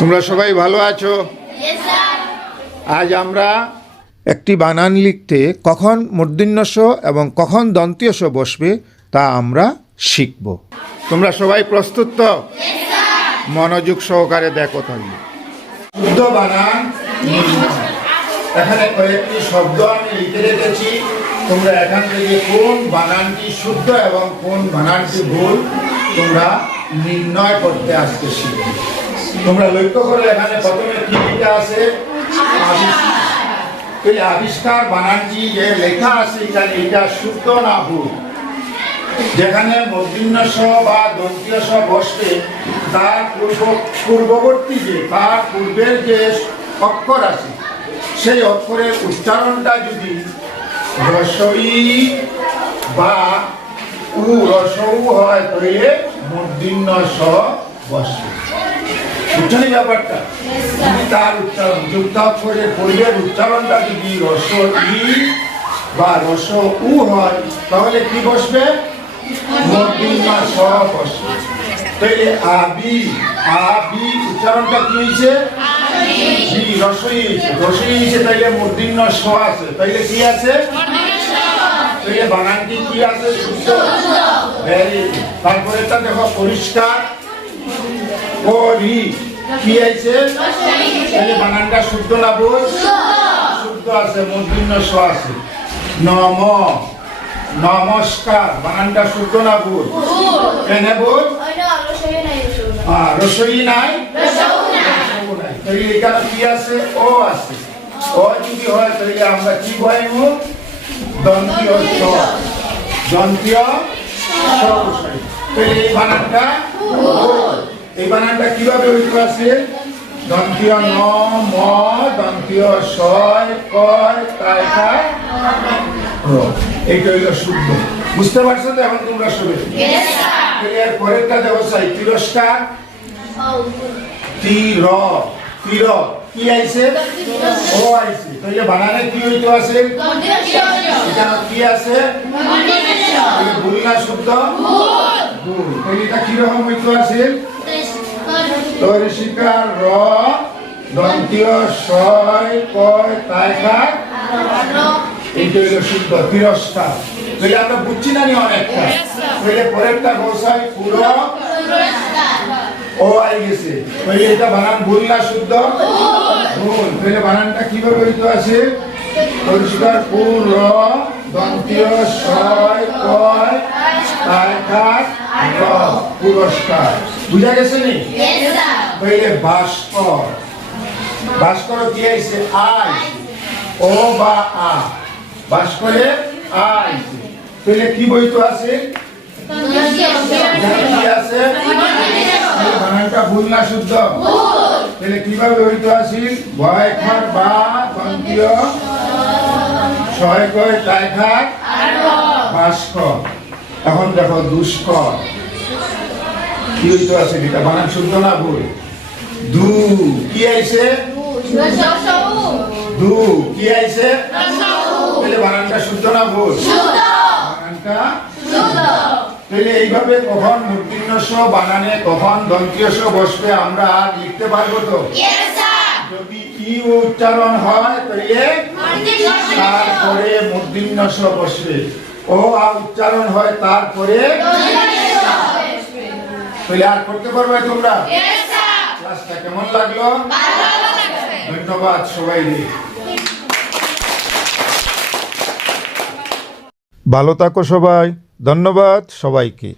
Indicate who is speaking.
Speaker 1: তোমরা সবাই ভালো আছো? আজ আমরা একটি বানান লিখতে কখন মূর্ধন্যস এবং কখন দন্তীয়স বসবে তা আমরা শিখব। তোমরা সবাই প্রস্তুত তো? মনোযোগ সহকারে দেখো তাহলে। শুদ্ধ বানান এখানে কয়েকটি শব্দ আমি লিখে রেখেছি। তোমরা এখান থেকে কোন বানানটি শুদ্ধ এবং কোন বানানটি ভুল তোমরা নির্ণয় করতে আজকে শিখবে। তোমরা লক্ষ্য করে, এখানে প্রথমে লেখা আছে? এই আবিষ্কার বানানটি যে লেখা আছে, এটা শুদ্ধ না ভুল? যেখানে বা বসবে, তার পূর্ব পূর্ববর্তী যে, তার পূর্বের যে অক্ষর আছে, সেই অক্ষরের উচ্চারণটা যদি রসই বা উ রসউ হয়, তাহলে মূর্ধন্য স বসবে। বুঝছেন ব্যাপারটা। যদি তার উচ্চারণ যুক্তাক্ষরের পূর্বের উচ্চারণটা যদি রস ই বা রস উ হয়, তাহলে কি বসবে? মূর্ধন্য স বসবে। তাহলে আবি আবি উচ্চারণটা কি হয়েছে? জি রসই হয়েছে। রসই হয়েছে, তাইলে মূর্ধন্য স আছে। তাইলে কি আছে? তাইলে বানানটি কি আছে? শুদ্ধ। তারপরে এটা দেখো, পরিষ্কার। করি কি আছে তাহলে বানানটা শুদ্ধ না বল শুদ্ধ আছে মূর্ধন্য স আছে। নম নমস্কার বানানটা শুদ্ধ না বল কেনে বল রসই নাই তাহলে এখানে কি আছে? ও আছে। ও যদি হয় তাহলে আমরা কি বলব দন্তীয় স দন্তীয় স তাহলে এই বানানটা ভুল। এই বানানটা কীভাবে হইতে আছে দন্তীয় ন ম দন্তীয় কয় তাই খায় এইটা হইল শুদ্ধ বুঝতে পারছ তো এখন তোমরা শুনে এর পরেরটা চাই তিরস্কার তীর তীর কি আইছে? ও আইছে। তাহলে বানানে কি হইতো আছে? এখানে কি আছে? ভুল না শুদ্ধ? ভুল। তাহলে এটা কি রকম হইতো আছে? তরিশিকার র, দন্তীয় ছয় কয় তাইকার এইটা হইল শুদ্ধ, তিরস্কার। তাহলে আমরা বুঝছি না নি অনেকটা? তাহলে পরেরটা গোসাই, পুরো। ও, আই গেছে। তাহলে এটা বানান ভুল না শুদ্ধ? ভুল। তাহলে বানানটা কীভাবে হইতো আছে? পরিষ্কার পুর দন্তীয় ছয় কয় তাইকার র, পুরস্কার। বুঝা গেছে নি? তাহলে ভাস্কর। ভাস্কর কি আইছে? আই। ও বা আ। ভাস্করে আই। তাহলে কি বইতো আছে? আছে। বানানটা ভুল না শুদ্ধ? তাহলে কীভাবে হইতো ভয় খার বা দন্তীয় ছয় কয় তাই খার ভাস্কর। এখন দেখো দুষ্কর। কি হইতো আছে? এটা বানান শুদ্ধ না ভুল? দু কি আইছে? দু কি আইছে? তাহলে বানানটা শুদ্ধ না ভুল? বানানটা তাহলে এইভাবে কখন মূর্তিন্য বানানে কখন দন্তীয় বসবে আমরা আর লিখতে পারব তো? যদি ই উচ্চারণ হয় তাহলে তারপরে মূর্তিন্য বসবে। ও আ উচ্চারণ হয় তারপরে তাহলে আর করতে পারবে তোমরা? ক্লাসটা কেমন লাগল? ধন্যবাদ সবাই ভালো থাকো সবাই। ধন্যবাদ সবাইকে।